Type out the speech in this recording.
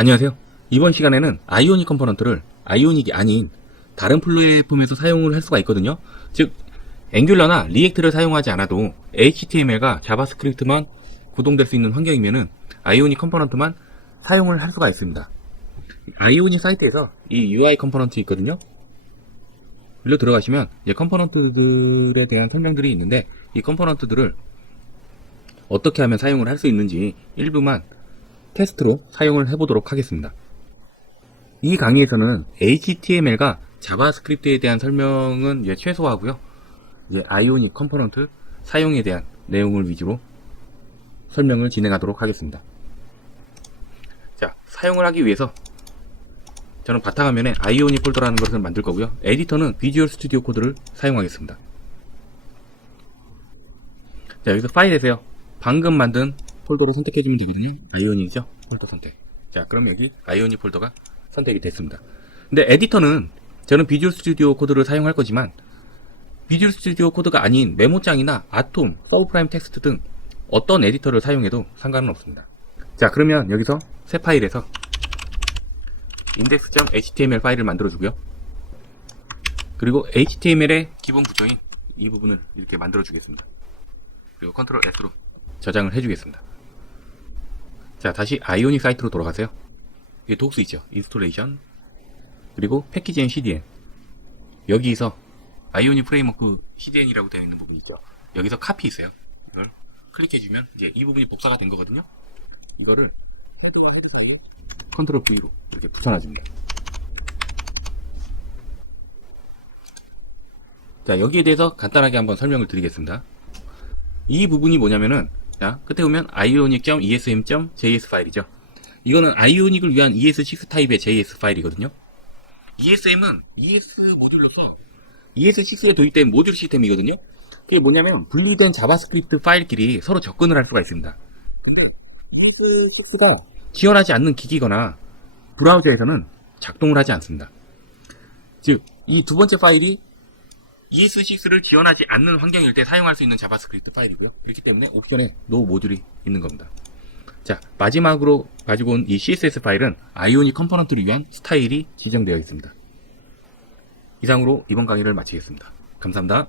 안녕하세요. 이번 시간에는 아이오닉 컴포넌트를 아이오닉이 아닌 다른 플랫폼에서 사용을 할 수가 있거든요. 즉, 앵귤러나 리액트를 사용하지 않아도 HTML과 자바스크립트만 구동될 수 있는 환경이면은 아이오닉 컴포넌트만 사용을 할 수가 있습니다. 아이오닉 사이트에서 이 UI 컴포넌트 있거든요. 일로 들어가시면 이제 컴포넌트들에 대한 설명들이 있는데 이 컴포넌트들을 어떻게 하면 사용을 할 수 있는지 일부만 테스트로 사용을 해보도록 하겠습니다. 이 강의에서는 HTML과 자바스크립트에 대한 설명은 이제 최소화하고요. 이제 아이오닉 컴포넌트 사용에 대한 내용을 위주로 설명을 진행하도록 하겠습니다. 자, 사용을 하기 위해서 저는 바탕화면에 아이오닉 폴더라는 것을 만들 거고요. 에디터는 비주얼 스튜디오 코드를 사용하겠습니다. 자, 여기서 파일에서요. 방금 만든 폴더를 선택해주면 되거든요. 아이오닉이죠? 폴더 선택. 자, 그럼 여기 아이오닉 폴더가 선택이 됐습니다. 근데 에디터는 저는 비주얼 스튜디오 코드를 사용할 거지만 비주얼 스튜디오 코드가 아닌 메모장이나 아톰, 서브프라임 텍스트 등 어떤 에디터를 사용해도 상관은 없습니다. 자, 그러면 여기서 새 파일에서 index.html 파일을 만들어주고요. 그리고 HTML의 기본 구조인 이 부분을 이렇게 만들어주겠습니다. 그리고 컨트롤 S로 저장을 해주겠습니다. 자, 다시 아이오닉 사이트로 돌아가세요. 여기 독스 있죠? 인스톨레이션. 그리고 패키지 앤 CDN. 여기서 아이오닉 프레임워크 CDN이라고 되어 있는 부분 있죠? 여기서 카피 있어요. 이걸 클릭해주면 이제 이 부분이 복사가 된 거거든요. 이거를 컨트롤 V로 이렇게 붙여놔줍니다. 자, 여기에 대해서 간단하게 한번 설명을 드리겠습니다. 이 부분이 뭐냐면은, 자, 끝에 보면 ionic.esm.js 파일이죠. 이거는 아이오닉을 위한 ES6 타입의 JS 파일이거든요. ESM은 ES 모듈로서 ES6에 도입된 모듈 시스템이거든요. 그게 뭐냐면 분리된 자바스크립트 파일끼리 서로 접근을 할 수가 있습니다. ES6가 지원하지 않는 기기거나 브라우저에서는 작동을 하지 않습니다. 즉, 이 두 번째 파일이 ES6를 지원하지 않는 환경일 때 사용할 수 있는 자바스크립트 파일이고요. 그렇기 때문에 옵션에 노 모듈이 있는 겁니다. 자, 마지막으로 가지고 온 이 CSS 파일은 아이오닉 컴포넌트를 위한 스타일이 지정되어 있습니다. 이상으로 이번 강의를 마치겠습니다. 감사합니다.